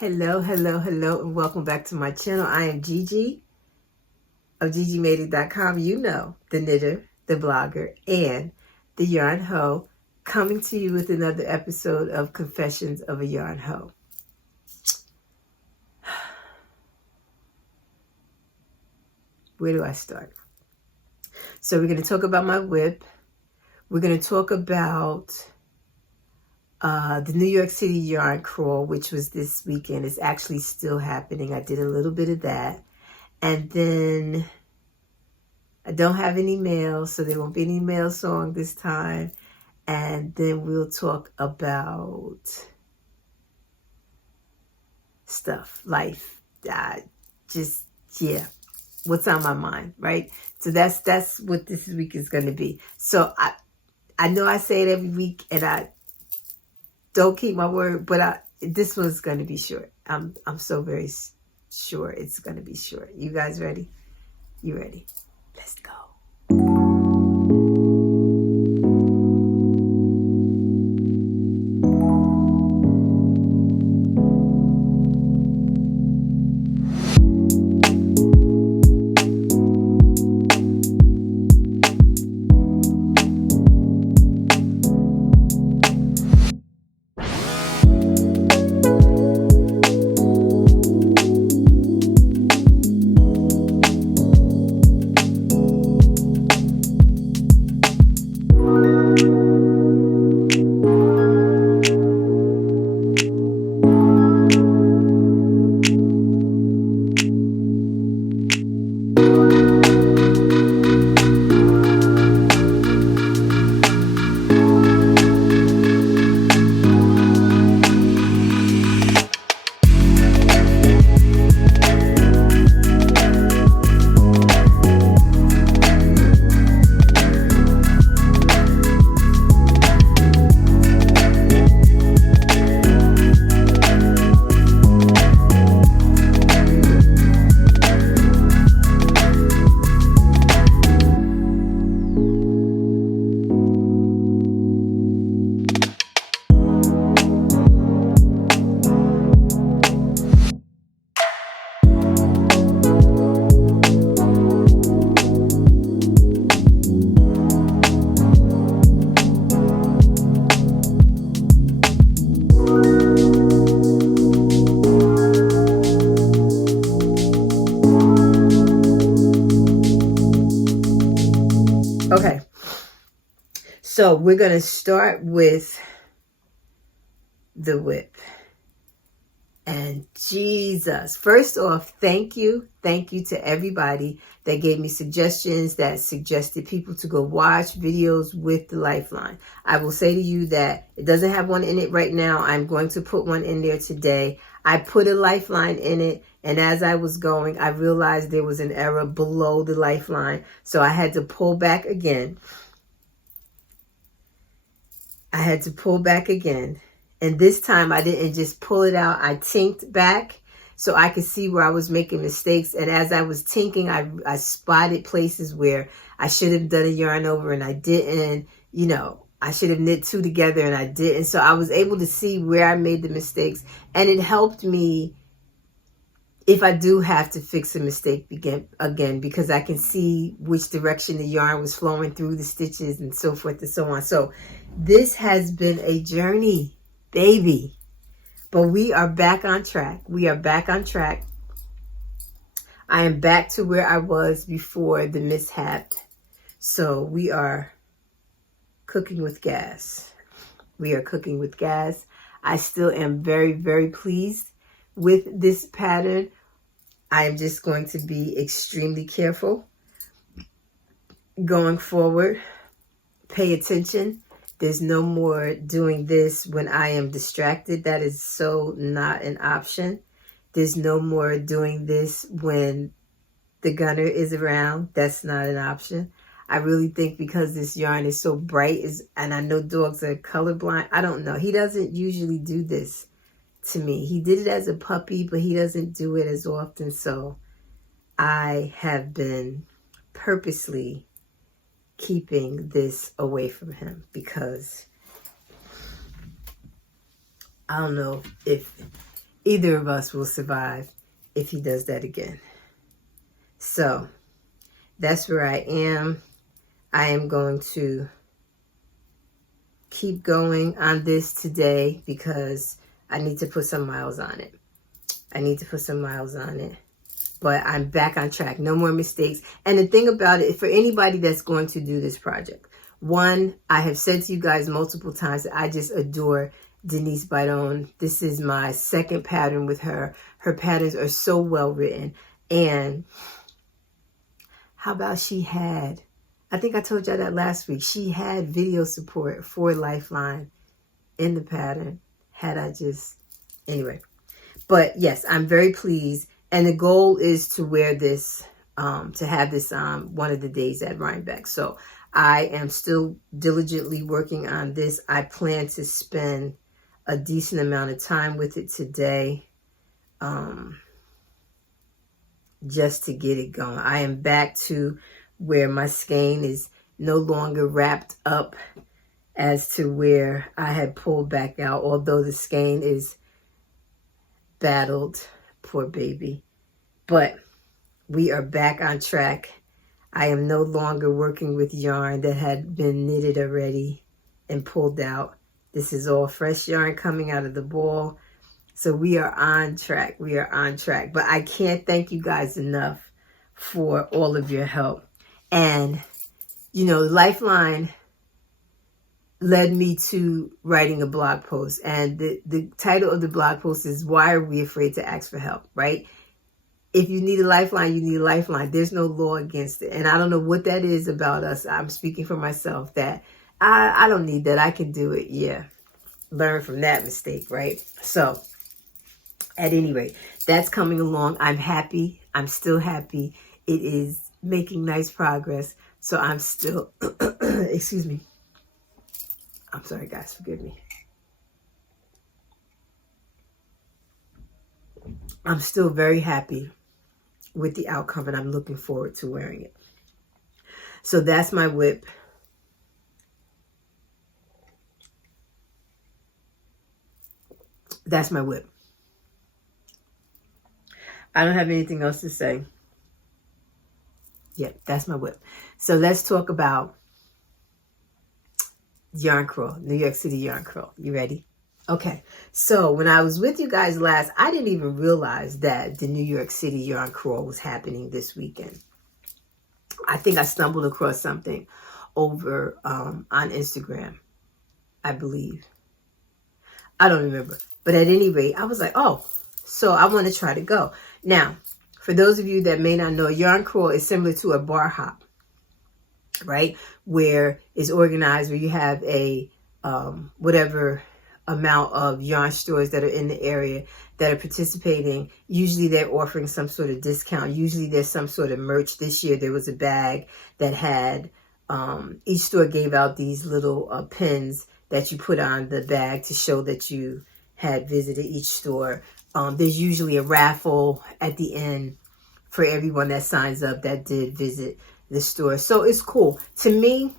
Hello, and welcome back to my channel. I am Gigi of GGmadeit.com. You know, the knitter, the blogger, and the yarn hoe, coming to you with another episode of Confessions of a Yarn Hoe. Where do I start? So we're going to talk about my whip. We're going to talk about the New York City yarn crawl, which was this weekend. It's actually still happening. I did a little bit of that. And then I don't have any mail, so there won't be any mail song this time. And then we'll talk about stuff, life, what's on my mind, right? So that's what this week is going to be. So I know I say it every week, and I don't keep my word, but this one's going to be short. I'm so very sure it's going to be short. You guys ready? You ready? Let's go. Okay, so we're going to start with the whip. And Jesus, first off, thank you to everybody that gave me suggestions, that suggested people to go watch videos with the Lifeline. I will say to you that it doesn't have one in it right now. I'm going to put one in there today. I put a Lifeline in it, and as I was going, I realized there was an error below the Lifeline, so I had to pull back again. And this time I didn't just pull it out. I tinked back so I could see where I was making mistakes. And as I was tinking, I spotted places where I should have done a yarn over and I didn't. You know, I should have knit two together and I didn't. So I was able to see where I made the mistakes. And it helped me if I do have to fix a mistake again, because I can see which direction the yarn was flowing through the stitches and so forth and so on. So this has been a journey, baby, but we are back on track. I am back to where I was before the mishap. So we are cooking with gas. I still am very, very pleased with this pattern. I am just going to be extremely careful going forward. Pay attention. There's no more doing this when I am distracted. That is so not an option. There's no more doing this when the gunner is around. That's not an option. I really think because this yarn is so bright, and I know dogs are colorblind. I don't know. He doesn't usually do this to me. He did it as a puppy, but he doesn't do it as often. So I have been purposely keeping this away from him because I don't know if either of us will survive if he does that again. So that's where I am. I am going to keep going on this today because I need to put some miles on it. But I'm back on track. No more mistakes. And the thing about it, for anybody that's going to do this project, one, I have said to you guys multiple times that I just adore Denise Bidone. This is my second pattern with her. Her patterns are so well written. And how about she had, I think I told y'all that last week, she had video support for Lifeline in the pattern. Had I just, anyway. But yes, I'm very pleased. And the goal is to wear this, to have this on one of the days at Rhinebeck. So I am still diligently working on this. I plan to spend a decent amount of time with it today, just to get it going. I am back to where my skein is no longer wrapped up as to where I had pulled back out, although the skein is battled, poor baby. But we are back on track. I am no longer working with yarn that had been knitted already and pulled out. This is all fresh yarn coming out of the ball. So we are on track. But I can't thank you guys enough for all of your help. And, you know, Lifeline led me to writing a blog post. And the title of the blog post is, Why Are We Afraid to Ask for Help, right? If you need a lifeline, you need a lifeline. There's no law against it. And I don't know what that is about us. I'm speaking for myself that I don't need that. I can do it. Yeah. Learn from that mistake, right? So at any rate, that's coming along. I'm happy. I'm still happy. It is making nice progress. So I'm still, excuse me. I'm sorry, guys. Forgive me. I'm still very happy with the outcome, and I'm looking forward to wearing it. So that's my whip. That's my whip. I don't have anything else to say. Yeah, that's my whip. So let's talk about yarn crawl, New York City yarn crawl. You ready? Okay, so when I was with you guys last, I didn't even realize that the New York City yarn crawl was happening this weekend. I think I stumbled across something over on Instagram, I believe. I don't remember. But at any rate, I was like, oh, so I want to try to go. Now, for those of you that may not know, yarn crawl is similar to a bar hop, right? Where it's organized, where you have a whatever amount of yarn stores that are in the area that are participating. Usually they're offering some sort of discount. Usually there's some sort of merch. This year there was a bag that had, each store gave out these little pins that you put on the bag to show that you had visited each store. There's usually a raffle at the end for everyone that signs up that did visit the store. So it's cool. To me,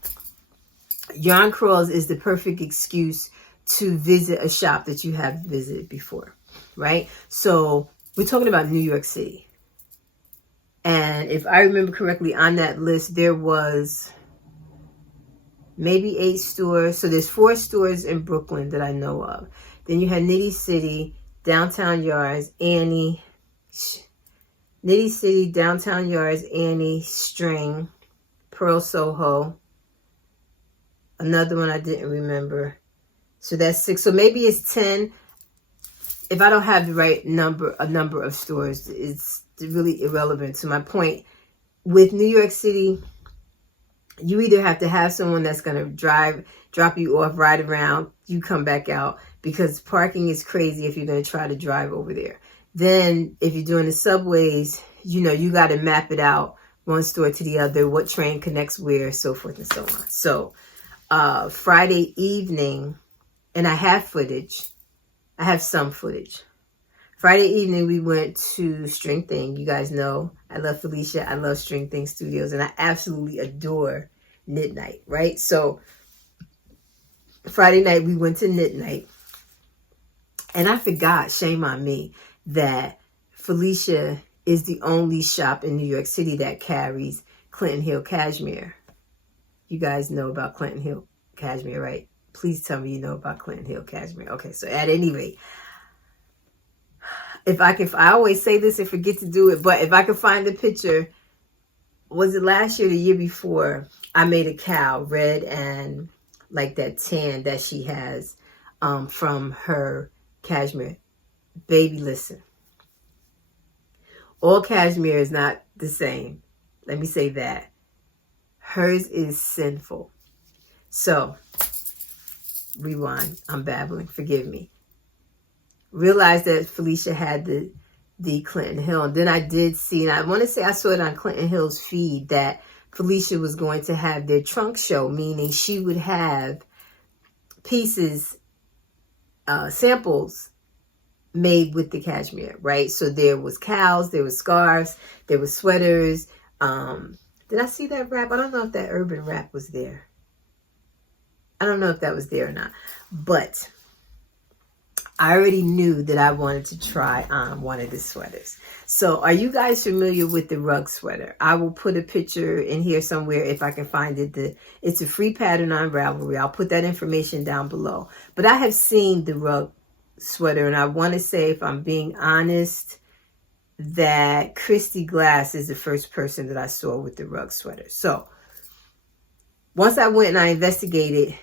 yarn crawls is the perfect excuse to visit a shop that you have visited before, right? So we're talking about New York City. And if I remember correctly, on that list, there was maybe 8 stores. So there's 4 stores in Brooklyn that I know of. Then you had Nitty City, Downtown Yards, Annie, Nitty City, Downtown Yards, Annie, String, Pearl Soho. Another one I didn't remember. So that's 6. So maybe it's 10. If I don't have the right number of stores, it's really irrelevant to my point. With New York City, you either have to have someone that's going to drop you off, ride around, you come back out, because parking is crazy if you're going to try to drive over there. Then if you're doing the subways, you know, you got to map it out, one store to the other, what train connects where, so forth and so on. So Friday evening, and I have footage. I have some footage. Friday evening, we went to String Thing. You guys know I love Felicia. I love String Thing Studios, and I absolutely adore Knit Night, right? So Friday night, we went to Knit Night. And I forgot, shame on me, that Felicia is the only shop in New York City that carries Clinton Hill Cashmere. You guys know about Clinton Hill Cashmere, right? Please tell me you know about Clinton Hill Cashmere. Okay, so at any rate, I always say this and forget to do it, but if I could find the picture, was it last year or the year before, I made a cow, red and like that tan that she has from her cashmere. Baby, listen. All cashmere is not the same. Let me say that. Hers is sinful. So, rewind. I'm babbling. Forgive me. Realized that Felicia had the Clinton Hill. And then I did see, and I want to say I saw it on Clinton Hill's feed, that Felicia was going to have their trunk show, meaning she would have pieces, samples made with the cashmere, right? So there was cows, there was scarves, there was sweaters. Did I see that wrap? I don't know if that urban wrap was there. I don't know if that was there or not. But I already knew that I wanted to try on one of the sweaters. So are you guys familiar with the rug sweater? I will put a picture in here somewhere if I can find it. It's a free pattern on Ravelry. I'll put that information down below. But I have seen the rug sweater, and I want to say, if I'm being honest, that Christy Glass is the first person that I saw with the rug sweater. So once I went and I investigated,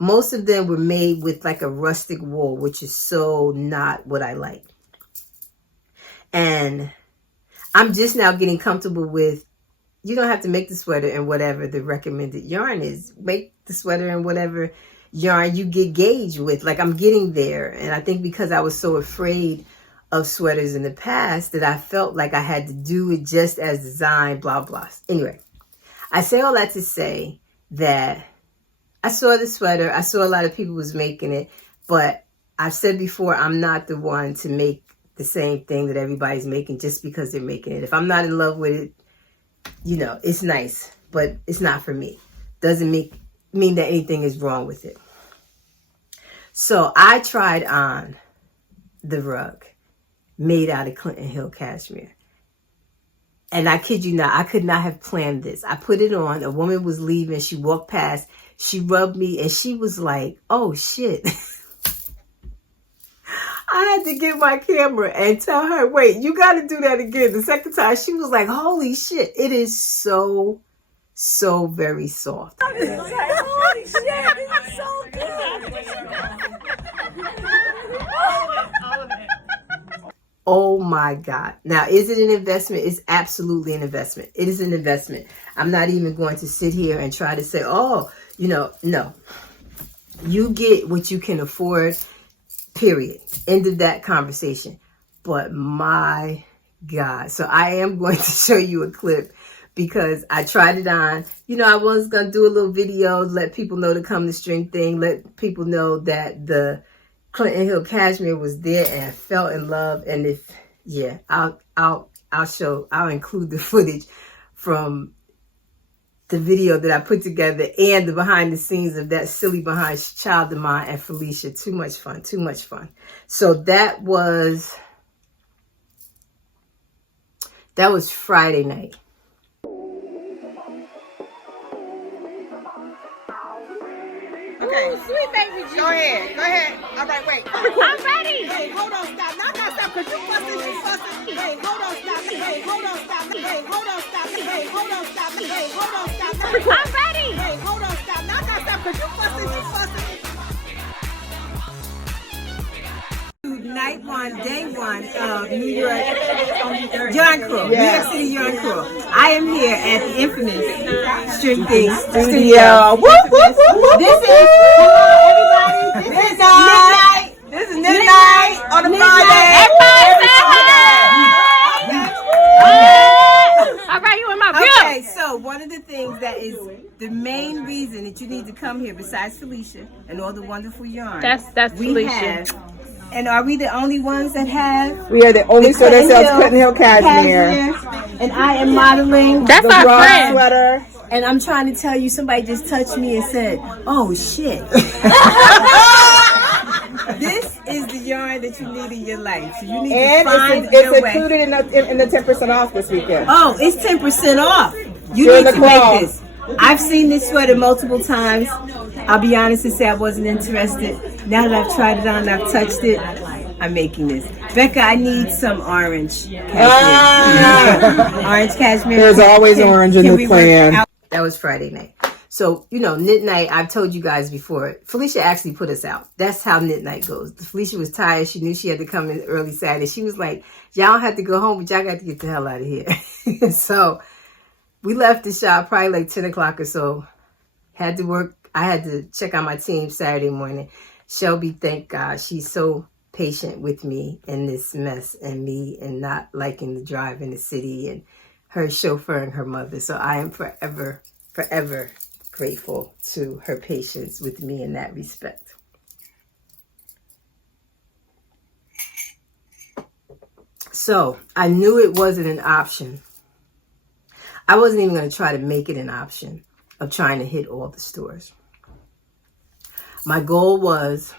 most of them were made with like a rustic wool, which is so not what I like. And I'm just now getting comfortable with, you don't have to make the sweater in whatever the recommended yarn is. Make the sweater in whatever yarn you get gauged with. Like, I'm getting there. And I think because I was so afraid of sweaters in the past that I felt like I had to do it just as designed, blah, blah. Anyway, I say all that to say that I saw the sweater. I saw a lot of people was making it, but I've said before, I'm not the one to make the same thing that everybody's making just because they're making it. If I'm not in love with it, you know, it's nice, but it's not for me. Doesn't mean that anything is wrong with it. So I tried on the rug made out of Clinton Hill Cashmere. And I kid you not, I could not have planned this. I put it on. A woman was leaving. She walked past. She rubbed me and she was like, oh shit. I had to get my camera and tell her, wait, you got to do that again. The second time, she was like, holy shit. It is so very soft. I was like, holy shit, this is so good. All of it. Oh my God. Now, is it an investment? It's absolutely an investment. It is an investment. I'm not even going to sit here and try to say, oh, you know, no. You get what you can afford, period. End of that conversation. But my God. So I am going to show you a clip because I tried it on. You know, I was going to do a little video, let people know to come to string thing, let people know that the Clinton Hill Cashmere was there and I fell in love. And if, yeah, I'll include the footage from the video that I put together and the behind the scenes of that silly behind child of mine and Felicia. Too much fun. So that was Friday night. Okay, sweet baby G. Go ahead. All right, wait. I'm ready. Hey, hold on, stop. Not stop, because you fussing. Hey, hold on, stop. Hey, hold on, stop. Hey, hold on, stop. Hey, hold on, stop. Hey, hold on, stop. I'm ready. Hey, hold on, stop. Not stop, because you fussing. Night one, day one of New York Yarn Crew, New York City Yarn Crew. I am here at the infamous String Thing Studio. This is, hello everybody, this is midnight. This is midnight on a Friday. All right, you in my view. Okay, so one of the things that is the main reason that you need to come here, besides Felicia and all the wonderful yarn, That's we Felicia. have. And are we the only ones that have? We are the only store that sells Clinton Hill Cashmere. And I am modeling That's the our raw friend. sweater. And I'm trying to tell you, somebody just touched me and said, oh shit. This is is the yarn that you need in your life. So you need And to find it's your way. included in the 10% off this weekend. Oh, it's 10% off. You During need the to make claw. this. I've seen this sweater multiple times. I'll be honest and say I wasn't interested. Now that I've tried it on and I've touched it, I'm making this. Becca, I need some orange cashmere. Orange cashmere. There's always orange in the we plan. work out? That was Friday night. So, knit night, I've told you guys before, Felicia actually put us out. That's how knit night goes. Felicia was tired. She knew she had to come in early Saturday. She was like, y'all have to go home, but y'all got to get the hell out of here. So we left the shop probably like 10 o'clock or so. Had to work. I had to check on my team Saturday morning. Shelby, thank God, she's so patient with me in this mess and me and not liking the drive in the city and her chauffeuring her mother. So I am forever, forever grateful to her patience with me in that respect. So I knew it wasn't an option. I wasn't even going to try to make it an option of trying to hit all the stores. My goal was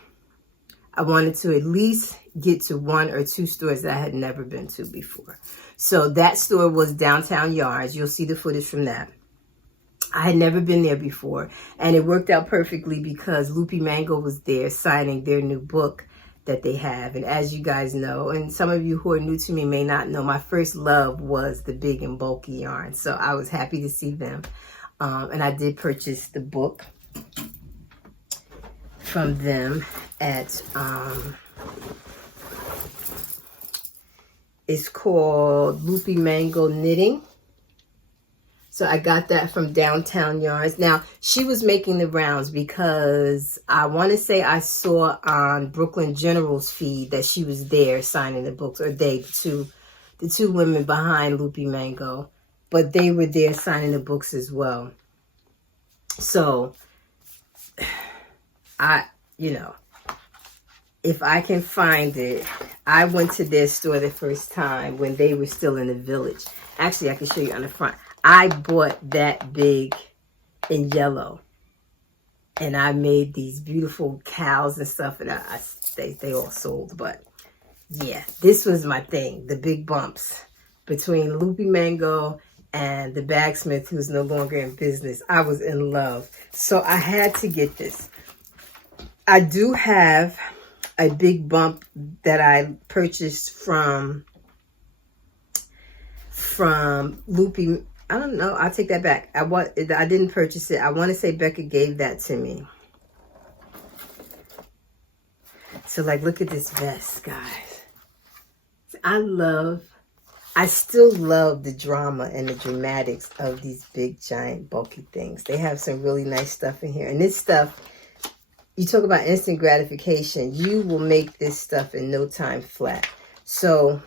I wanted to at least get to 1 or 2 stores that I had never been to before. So that store was Downtown Yards. You'll see the footage from that. I had never been there before, and it worked out perfectly because Loopy Mango was there signing their new book that they have. And as you guys know, and some of you who are new to me may not know, my first love was the big and bulky yarn. So I was happy to see them. And I did purchase the book from them at, it's called Loopy Mango Knitting. So I got that from Downtown Yards. Now, she was making the rounds because I want to say I saw on Brooklyn General's feed that she was there signing the books, or the two women behind Loopy Mango, but they were there signing the books as well. So, if I can find it, I went to their store the first time when they were still in the village. Actually, I can show you on the front. I bought that big in yellow, and I made these beautiful cows and stuff, and they all sold. But yeah, this was my thing, the big bumps between Loopy Mango and the bagsmith who's no longer in business. I was in love, so I had to get this. I do have a big bump that I purchased from Loopy. I don't know. I'll take that back. I didn't purchase it. I want to say Becca gave that to me. So, look at this vest, guys. I still love the drama and the dramatics of these big, giant, bulky things. They have some really nice stuff in here. And this stuff, you talk about instant gratification. You will make this stuff in no time flat. So,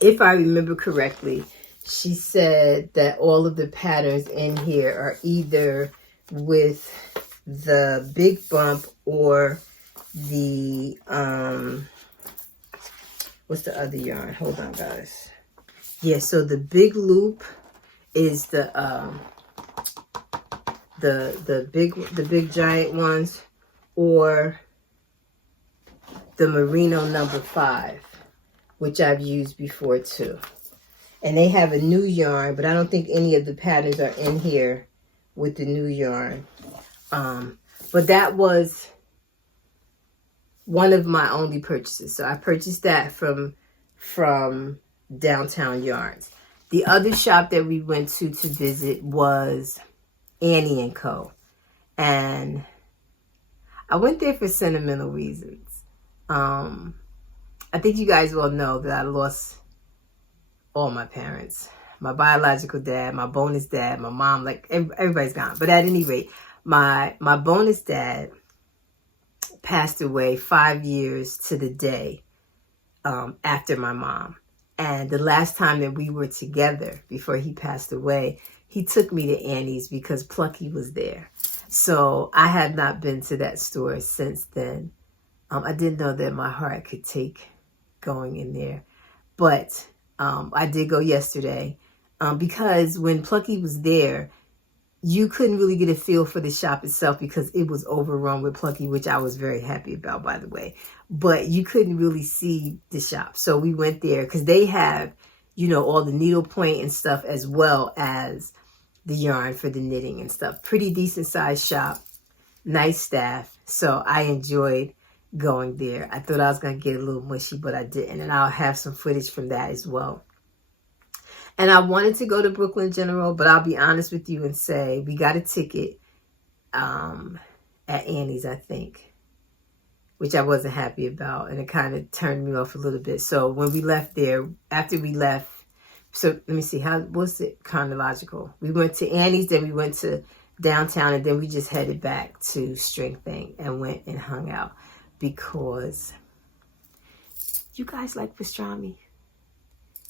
if I remember correctly, she said that all of the patterns in here are either with the big bump or the, what's the other yarn? Hold on, guys. Yeah, so the big loop is the big giant ones, or the Merino number 5, which I've used before too. And they have a new yarn, but I don't think any of the patterns are in here with the new yarn. But that was one of my only purchases. So I purchased that from Downtown Yards. The other shop that we went to visit was Annie & Co. And I went there for sentimental reasons. I think you guys all know that I lost all my parents, my biological dad, my bonus dad, my mom, everybody's gone. But at any rate, my bonus dad passed away 5 years to the day after my mom. And the last time that we were together before he passed away, he took me to Annie's because Plucky was there. So I have not been to that store since then. I didn't know that my heart could take going in there. But I did go yesterday because when Plucky was there, you couldn't really get a feel for the shop itself because it was overrun with Plucky, which I was very happy about, by the way. But you couldn't really see the shop. So we went there because they have, all the needlepoint and stuff as well as the yarn for the knitting and stuff. Pretty decent sized shop. Nice staff. So I enjoyed going there. I thought I was going to get a little mushy, but I didn't. And I'll have some footage from that as well. And I wanted to go to Brooklyn General, but I'll be honest with you and say we got a ticket at Annie's, I think, which I wasn't happy about. And it kind of turned me off a little bit. So when we left there, after we left, so let me see, what's it chronological? We went to Annie's, then we went to downtown, and then we just headed back to String Thing and went and hung out because you guys like pastrami.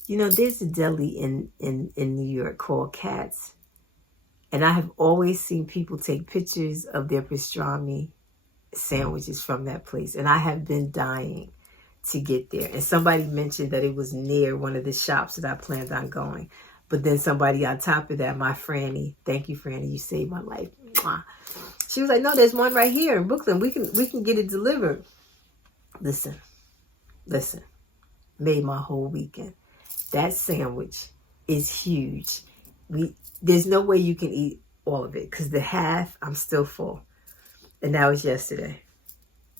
There's a deli in New York called Katz. And I have always seen people take pictures of their pastrami sandwiches from that place. And I have been dying to get there. And somebody mentioned that it was near one of the shops that I planned on going. But then somebody on top of that, my Franny, thank you, Franny, you saved my life. Mwah. She was like, no, there's one right here in Brooklyn. We can get it delivered. Listen, made my whole weekend. That sandwich is huge. There's no way you can eat all of it because the half, I'm still full. And that was yesterday.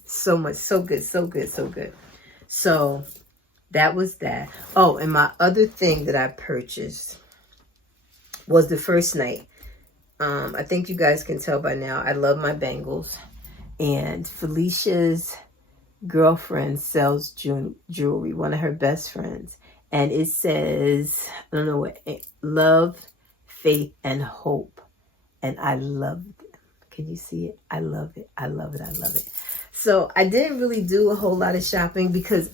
So much, so good, so good, so good. So that was that. Oh, and my other thing that I purchased was the first night. I think you guys can tell by now, I love my bangles. And Felicia's girlfriend sells jewelry, one of her best friends. And it says, I don't know what, love, faith, and hope. And I love it. Can you see it? I love it. I love it. I love it. So I didn't really do a whole lot of shopping because,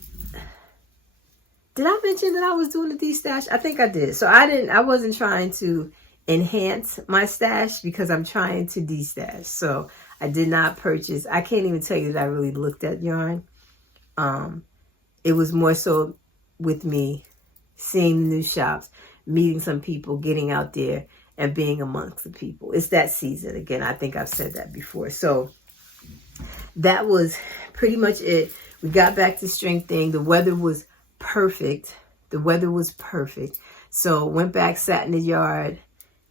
did I mention that I was doing a de-stash? I think I did. So I wasn't trying to enhance my stash because I'm trying to de-stash. So I did not purchase. I can't even tell you that I really looked at yarn. It was more so with me seeing the new shops, meeting some people, getting out there and being amongst the people. It's that season. Again, I think I've said that before. So that was pretty much it. We got back to String Thing. The weather was perfect. So went back, sat in the yard,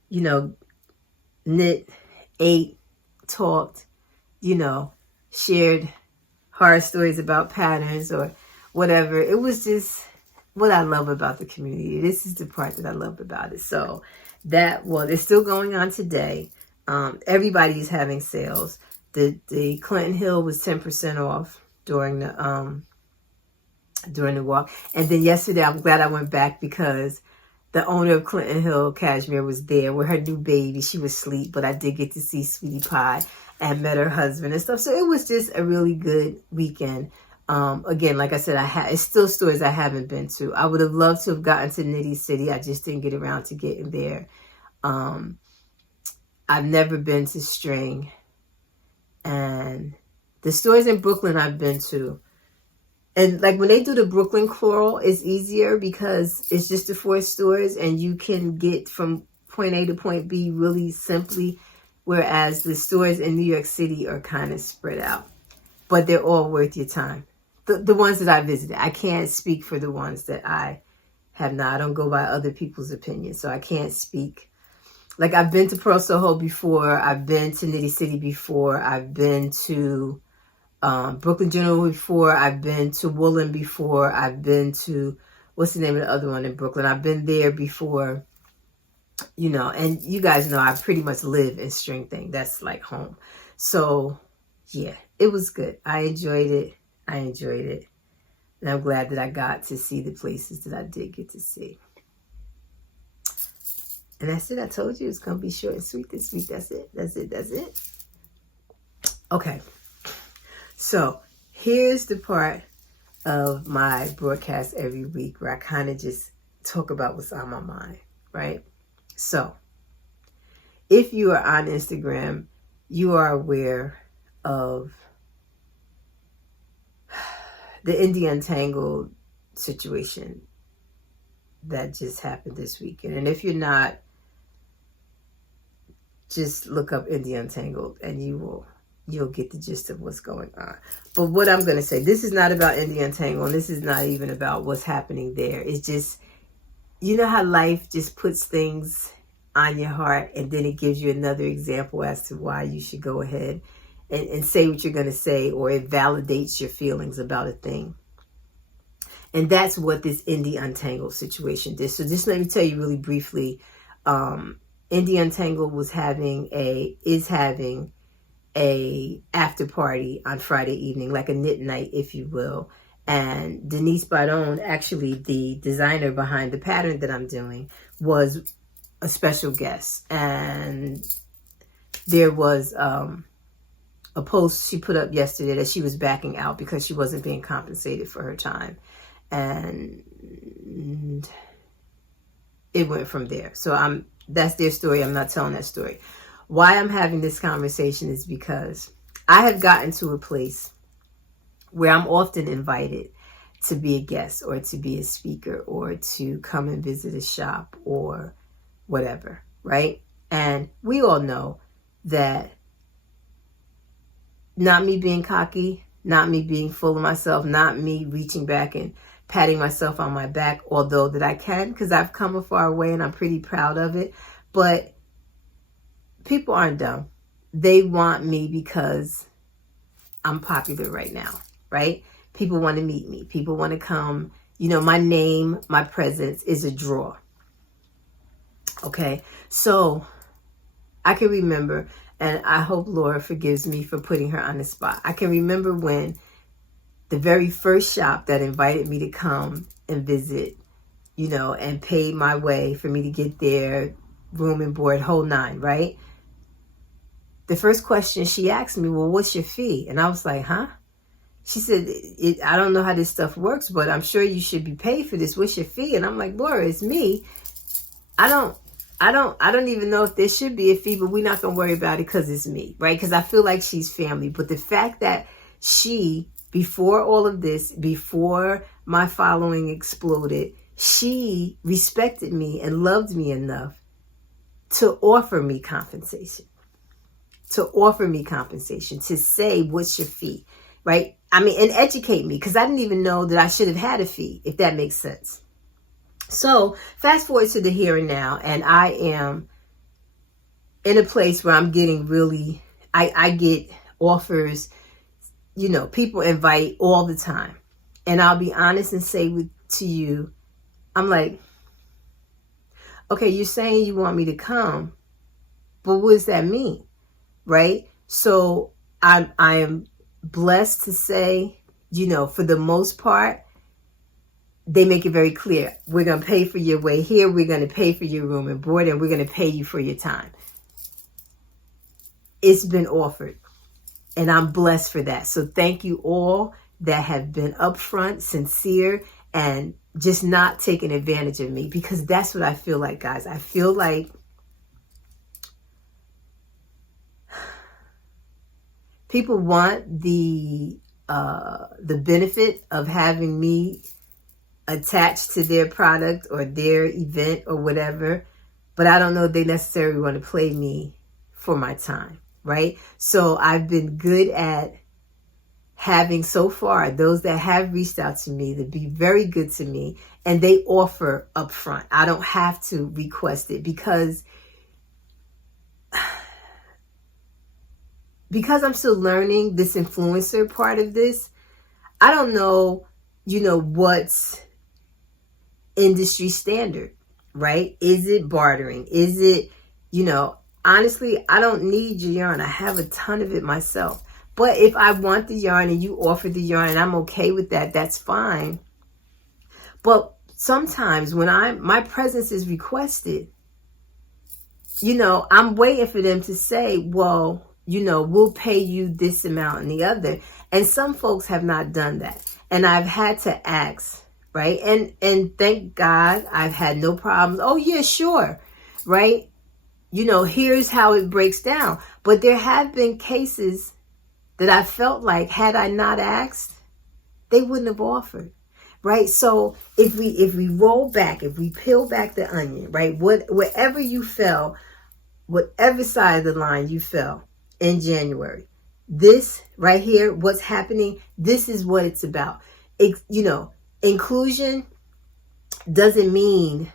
knit, ate, talked, shared horror stories about patterns or whatever. It was just what I love about the community. This is the part that I love about it. So it's still going on today. Everybody's having sales. The Clinton Hill was 10% off during the walk. And then yesterday, I'm glad I went back because the owner of Clinton Hill Cashmere was there with her new baby. She was asleep, but I did get to see Sweetie Pie and met her husband and stuff. So it was just a really good weekend. Again, like I said, it's still stores I haven't been to. I would have loved to have gotten to Nitty City. I just didn't get around to getting there. I've never been to String. And the stores in Brooklyn I've been to. And like when they do the Brooklyn crawl, it's easier because it's just the 4 stores and you can get from point A to point B really simply. Whereas the stores in New York City are kind of spread out. But they're all worth your time. The ones that I visited. I can't speak for the ones that I have not. I don't go by other people's opinions. So I can't speak. Like I've been to Pearl Soho before. I've been to Nitty City before. I've been to Brooklyn General before. I've been to Woolen before. I've been to, what's the name of the other one in Brooklyn? I've been there before. And you guys know I pretty much live in String Thing. That's like home. So yeah, it was good. I enjoyed it. And I'm glad that I got to see the places that I did get to see. And that's it. I told you it's going to be short and sweet this week. That's it. Okay. So here's the part of my broadcast every week where I kind of just talk about what's on my mind, right? So if you are on Instagram, you are aware of the India Untangled situation that just happened this weekend. And if you're not, just look up Indie Untangled and you'll get the gist of what's going on. But what I'm going to say, this is not about Indie Untangled. This is not even about what's happening there. It's just, you know how life just puts things on your heart and then it gives you another example as to why you should go ahead and say what you're going to say, or it validates your feelings about a thing. And that's what this Indie Untangled situation did. So just let me tell you really briefly, Indie Untangled is having a after party on Friday evening, like a knit night, if you will. And Denise Badon, actually the designer behind the pattern that I'm doing, was a special guest. And there was a post she put up yesterday that she was backing out because she wasn't being compensated for her time. And it went from there. So that's their story. I'm not telling that story. Why I'm having this conversation is because I have gotten to a place where I'm often invited to be a guest or to be a speaker or to come and visit a shop or whatever, right? And we all know that not me being cocky, not me being full of myself, not me reaching back and patting myself on my back, although that I can, because I've come a far way and I'm pretty proud of it. But people aren't dumb. They want me because I'm popular right now, right? People want to meet me. People want to come. You know, my name, my presence is a draw. Okay, so I can remember, and I hope Laura forgives me for putting her on the spot. I can remember when the very first shop that invited me to come and visit, you know, and paid my way for me to get there, room and board, whole nine, right? The first question she asked me, well, what's your fee? And I was like, huh? She said, I don't know how this stuff works, but I'm sure you should be paid for this. What's your fee? And I'm like, Laura, it's me. I don't even know if there should be a fee, but we're not going to worry about it because it's me, right? Because I feel like she's family. But the fact that she, before all of this, before my following exploded, she respected me and loved me enough to offer me compensation. To say, what's your fee, right? I mean, and educate me, because I didn't even know that I should have had a fee, if that makes sense. So fast forward to the here and now, and I am in a place where I'm getting really, I get offers, you know, people invite all the time. And I'll be honest and say to you, I'm like, okay, you're saying you want me to come, but what does that mean? Right? So I am blessed to say, you know, for the most part, they make it very clear. We're going to pay for your way here. We're going to pay for your room and board, and we're going to pay you for your time. It's been offered, and I'm blessed for that. So thank you all that have been upfront, sincere, and just not taking advantage of me, because that's what I feel like, guys. I feel like people want the benefit of having me attached to their product or their event or whatever, but I don't know if they necessarily want to play me for my time, right? So I've been good at having, so far, those that have reached out to me to be very good to me, and they offer upfront. I don't have to request it because I'm still learning this influencer part of this. I don't know, you know, what's industry standard, right? Is it bartering? Is it, you know, honestly, I don't need your yarn. I have a ton of it myself. But if I want the yarn and you offer the yarn and I'm okay with that, that's fine. But sometimes when my presence is requested, you know, I'm waiting for them to say, well, you know, we'll pay you this amount and the other. And some folks have not done that. And I've had to ask, right? And thank God I've had no problems. Oh, yeah, sure, right? You know, here's how it breaks down. But there have been cases that I felt like, had I not asked, they wouldn't have offered, right? So if we roll back, if we peel back the onion, right, wherever you fell, whatever side of the line you fell in January, this right here, what's happening, this is what it's about. Inclusion doesn't mean,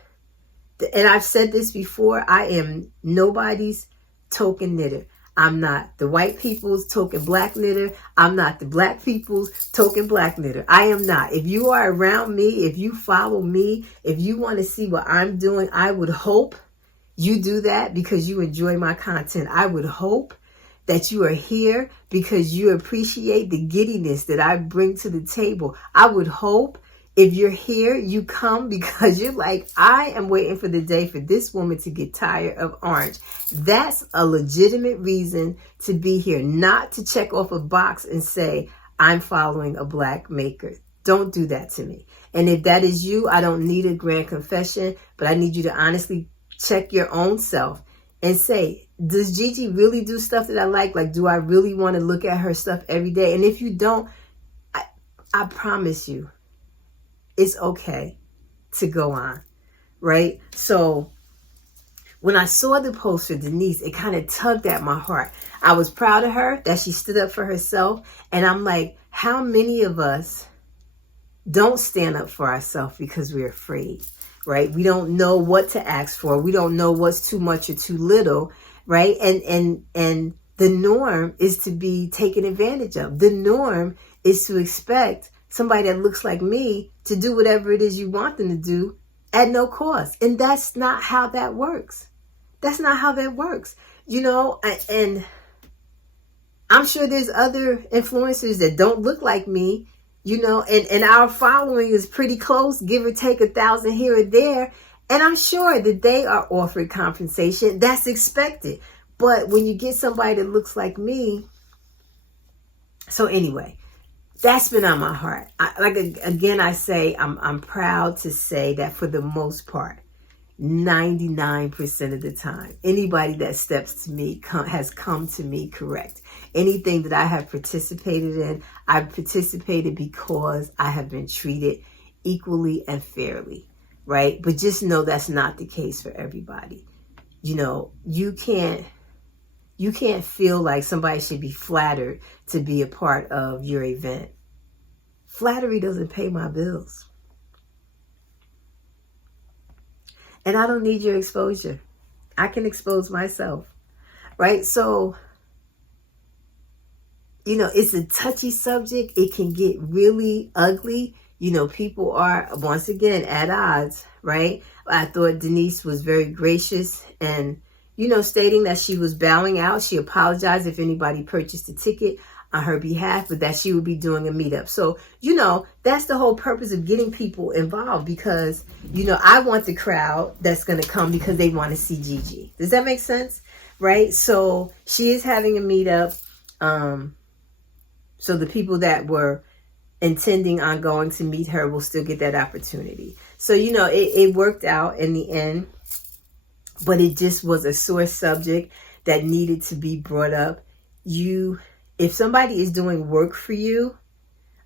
and I've said this before, I am nobody's token knitter. I'm not the white people's token black knitter. I'm not the black people's token black knitter. I am not. If you are around me, if you follow me, if you want to see what I'm doing, I would hope you do that because you enjoy my content. I would hope that you are here because you appreciate the giddiness that I bring to the table. I would hope if you're here, you come because you're like, I am waiting for the day for this woman to get tired of orange. That's a legitimate reason to be here, not to check off a box and say, I'm following a black maker. Don't do that to me. And if that is you, I don't need a grand confession, but I need you to honestly check your own self and say, does Gigi really do stuff that I like? Like, do I really want to look at her stuff every day? And if you don't, I promise you, it's okay to go on, right? So when I saw the post for Denise, it kind of tugged at my heart. I was proud of her that she stood up for herself. And I'm like, how many of us don't stand up for ourselves because we're afraid, right? We don't know what to ask for. We don't know what's too much or too little, right? And the norm is to be taken advantage of. The norm is to expect somebody that looks like me to do whatever it is you want them to do at no cost. And that's not how that works. That's not how that works. And I'm sure there's other influencers that don't look like me, and our following is pretty close, give or take 1,000 here or there. And I'm sure that they are offered compensation. That's expected. But when you get somebody that looks like me, so anyway, that's been on my heart. I say, I'm proud to say that for the most part, 99% of the time, anybody that steps to me has come to me correct. Anything that I have participated in, I've participated because I have been treated equally and fairly, right? But just know that's not the case for everybody. You can't feel like somebody should be flattered to be a part of your event. Flattery doesn't pay my bills. And I don't need your exposure. I can expose myself, right? So, it's a touchy subject. It can get really ugly. People are, once again, at odds, right? I thought Denise was very gracious and, stating that she was bowing out. She apologized if anybody purchased a ticket on her behalf, but that she would be doing a meetup. So, that's the whole purpose of getting people involved because, I want the crowd that's going to come because they want to see Gigi. Does that make sense? Right? So she is having a meetup. So the people that were intending on going to meet her will still get that opportunity. So, it worked out in the end, but it just was a sore subject that needed to be brought up. If somebody is doing work for you,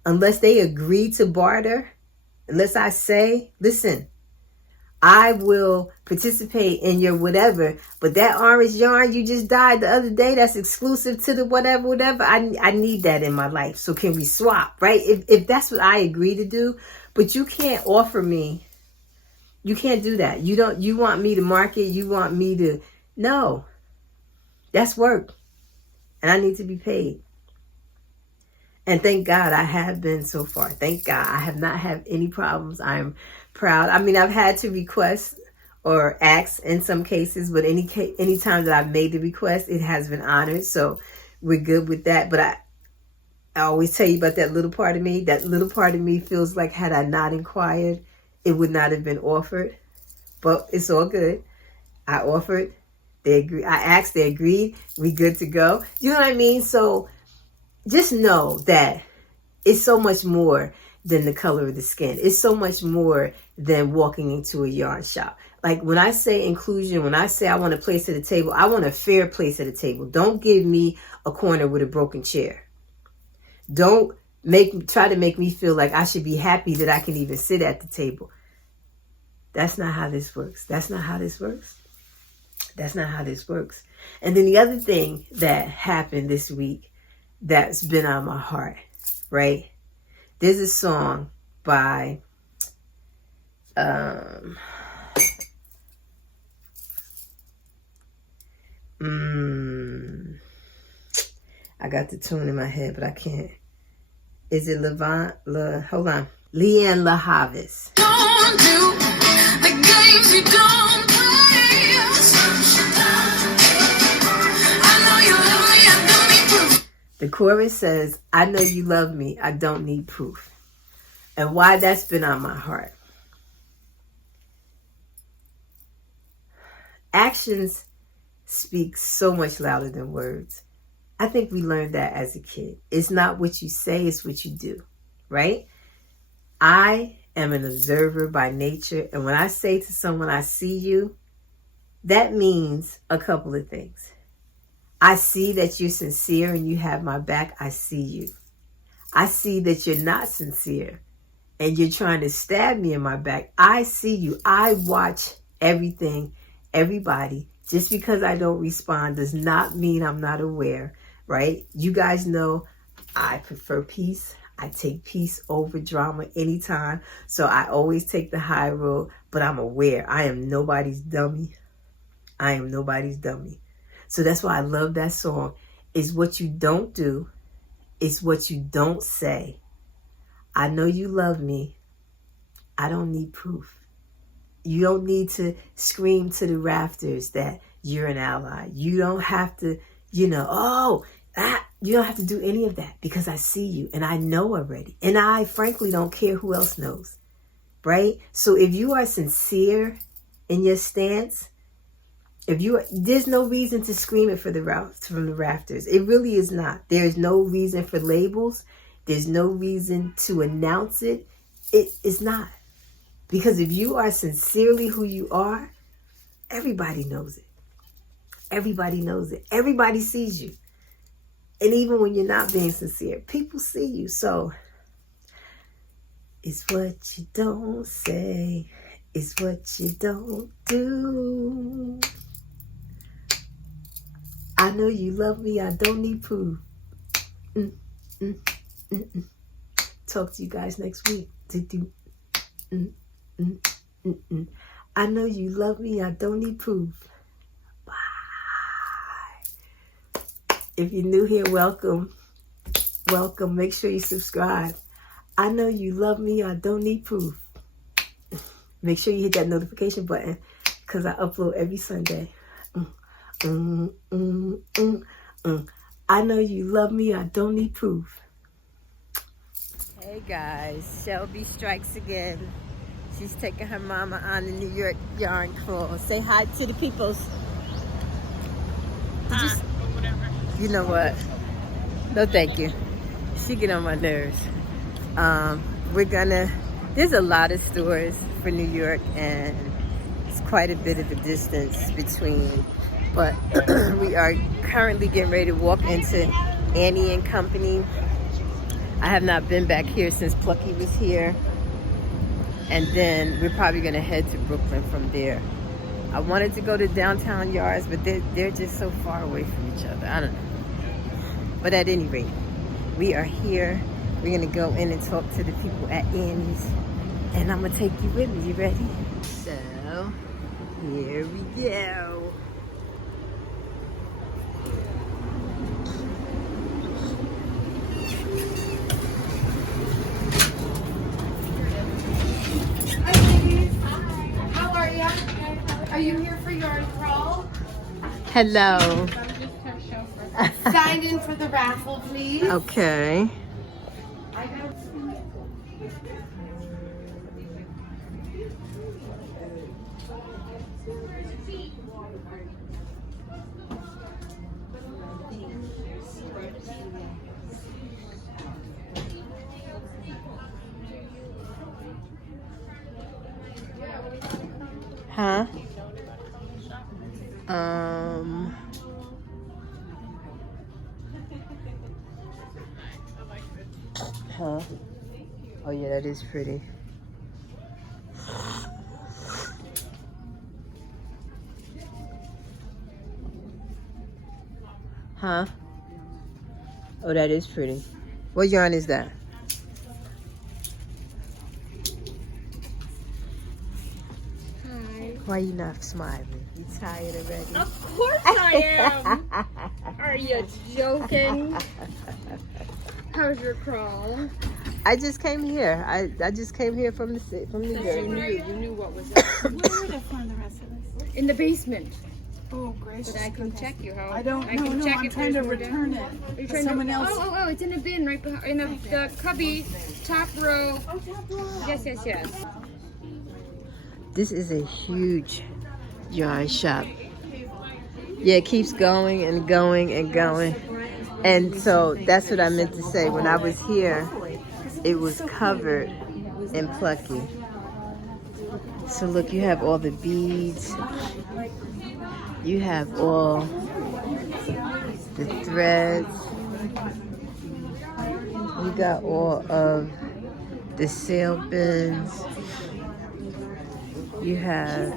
unless they agree to barter, unless I say, listen, I will participate in your whatever, but that orange yarn you just dyed the other day, that's exclusive to the whatever, I need that in my life. So can we swap, right? If that's what I agree to do, but you can't offer me, you can't do that. You want me to market, you want me to, no, that's work. And I need to be paid. And thank God I have been so far. Thank God I have not had any problems. I am proud. I mean, I've had to request or ask in some cases, but any time that I've made the request, it has been honored. So we're good with that. But I always tell you about that little part of me. That little part of me feels like had I not inquired, it would not have been offered. But it's all good. I offered. They agree. I asked. They agreed. We good to go. You know what I mean? So just know that it's so much more than the color of the skin. It's so much more than walking into a yarn shop. Like when I say inclusion, when I say I want a place at the table, I want a fair place at the table. Don't give me a corner with a broken chair. Don't try to make me feel like I should be happy that I can even sit at the table. That's not how this works. That's not how this works. That's not how this works. And then the other thing that happened this week that's been on my heart, right? There's a song by I got the tune in my head, but I can't. Is it hold on. Lianne Havas. Don't do the games you don't play. I know you love me, I don't need proof. The chorus says, I know you love me, I don't need proof. And why that's been on my heart. Actions speak so much louder than words. I think we learned that as a kid. It's not what you say, it's what you do, right? I am an observer by nature. And when I say to someone, I see you, that means a couple of things. I see that you're sincere and you have my back. I see you. I see that you're not sincere and you're trying to stab me in my back. I see you. I watch everything, everybody. Just because I don't respond does not mean I'm not aware, right? You guys know I prefer peace. I take peace over drama anytime. So I always take the high road, but I'm aware. I am nobody's dummy. I am nobody's dummy. So that's why I love that song. It's what you don't do. It's what you don't say. I know you love me. I don't need proof. You don't need to scream to the rafters that you're an ally. You don't have to, you don't have to do any of that because I see you and I know already. And I frankly don't care who else knows, right? So if you are sincere in your stance, there's no reason to scream it from the rafters. It really is not. There's no reason for labels. There's no reason to announce it. It's not. Because if you are sincerely who you are, everybody knows it. Everybody knows it. Everybody sees you. And even when you're not being sincere, people see you. So it's what you don't say. It's what you don't do. I know you love me. I don't need proof. Talk to you guys next week. I know you love me. I don't need proof. Bye. If you're new here, welcome. Welcome. Make sure you subscribe. I know you love me. I don't need proof. Make sure you hit that notification button because I upload every Sunday. I know you love me. I don't need proof. Hey guys, Shelby strikes again. She's taking her mama on the New York yarn crawl. Say hi to the peoples. Whatever. You know what? No, thank you. She get on my nerves. There's a lot of stores for New York and it's quite a bit of a distance between. But we are currently getting ready to walk into Annie and Company. I have not been back here since Plucky was here. And then we're probably gonna head to Brooklyn from there. I wanted to go to downtown yards, but they're just so far away from each other. I don't know. But at any rate, we are here. We're gonna go in and talk to the people at Annie's. And I'm gonna take you with me. You ready? So, here we go. Are you here for your crawl? Hello. Signed in for the raffle, please. Okay. Huh? Huh? Oh yeah, that is pretty. Huh? Oh, that is pretty. What yarn is that? Hi. Why you not smiling? You tired already? Of course I am. Are you joking? How's your crawl? I just came here. I just came here from the You journey. knew what was up. Where would I find the rest of this? In the basement. Oh, gracious. But I can check you how. I don't I can know. check I'm if trying to there's more down. return it. Are you to trying someone to, else. Oh, it's in a bin right behind, in the cubby, top row. Oh, top row. Yes. This is a huge yarn shop. Yeah, it keeps going and going and going. And so that's what I meant to say. When I was here, it was covered in plucky. So look, you have all the beads. You have all the threads. You got all of the sale bins. You have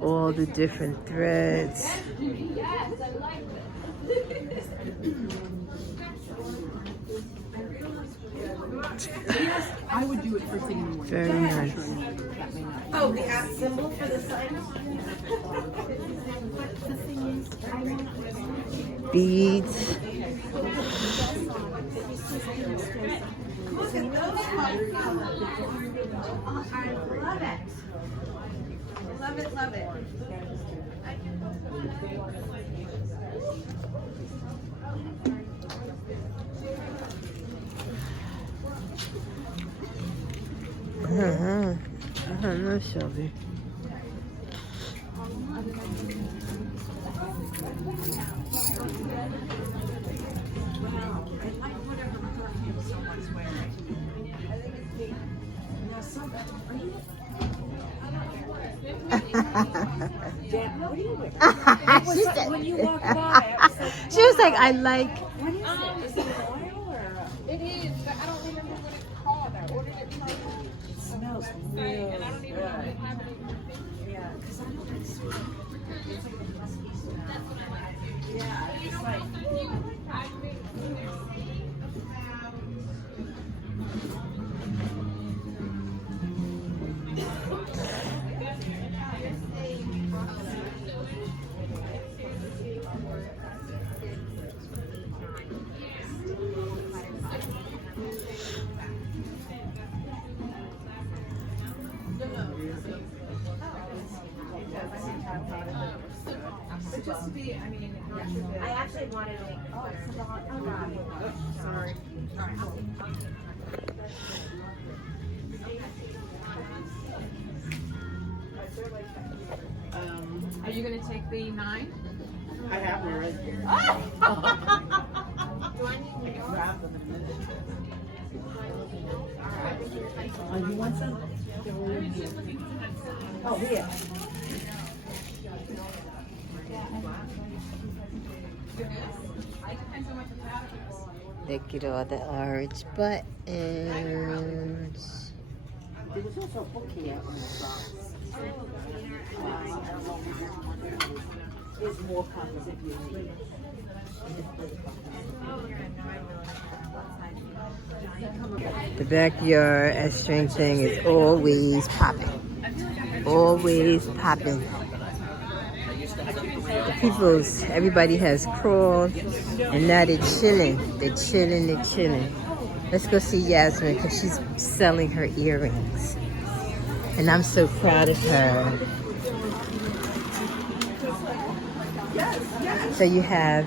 all the different threads. I would do it first thing in the morning. Very nice. Oh, the app symbol for the site? Beads. Love it. I don't know, Shelby. She said, When you walk by, I was like, she was like, I like. what is it? Is it an oil or? It is, but I don't remember what it's called. I ordered it from It smells real and I don't even know if they have it in your thing. Yeah, because I don't like sweet. It's like a musky smell. Yeah, it's like. But just to be, I mean, I actually wanted to. Oh, sorry. Are you going to take the 9? I have one right here. Do I need to Grab them in a minute. Oh, you want some? Oh, here. Look at all the orange buttons. There was also a book here on the box. There's more copies if you need. The backyard at string thing is always popping. Always popping. Everybody has crawled, and now they're chilling. They're chilling. Let's go see Yasmin because she's selling her earrings. And I'm so proud of her. So you have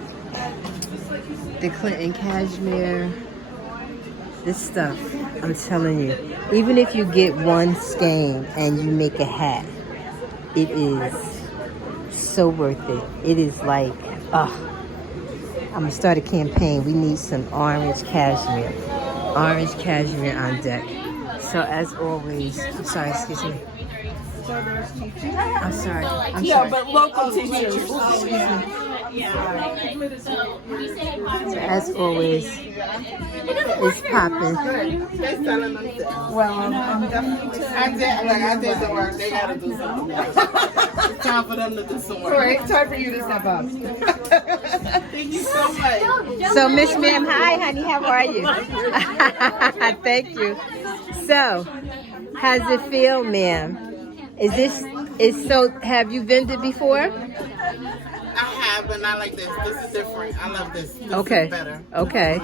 the Clinton Cashmere. This stuff, I'm telling you, even if you get one skein and you make a hat, it is so worth it. It is like, I'm gonna start a campaign. We need some orange cashmere on deck. So as always, I'm sorry, excuse me. I'm sorry. Yeah, but local teachers. As always, it's popping. Well, I'm definitely. I did the work. They gotta do something. It's time for them to do some work. Correct. Time for you to step up. Thank you so much. So, Miss Ma'am, hi, honey. How are you? Thank you. So, how's it feel, ma'am? Have you vended before? I have, but not like this. This is different. I love this. This Okay. is better. Okay.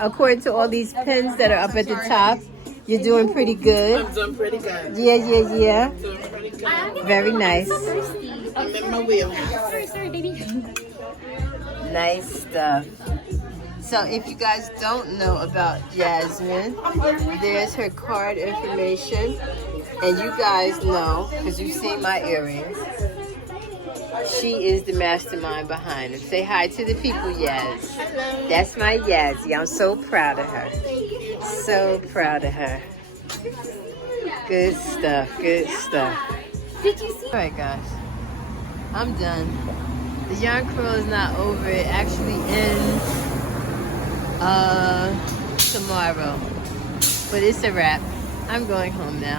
According to all these pins that are up at the top, you're doing pretty good. I'm doing pretty good. Yeah. Doing pretty good. Very nice. I'm in my wheelhouse. Nice stuff. So if you guys don't know about Jasmine, there's her card information. And you guys know, because you've seen my earrings, she is the mastermind behind them. Say hi to the people, Yaz. That's my Yazzie. I'm so proud of her. So proud of her. Good stuff. Good stuff. All right, guys. I'm done. The yarn curl is not over. It actually ends tomorrow. But it's a wrap. I'm going home now.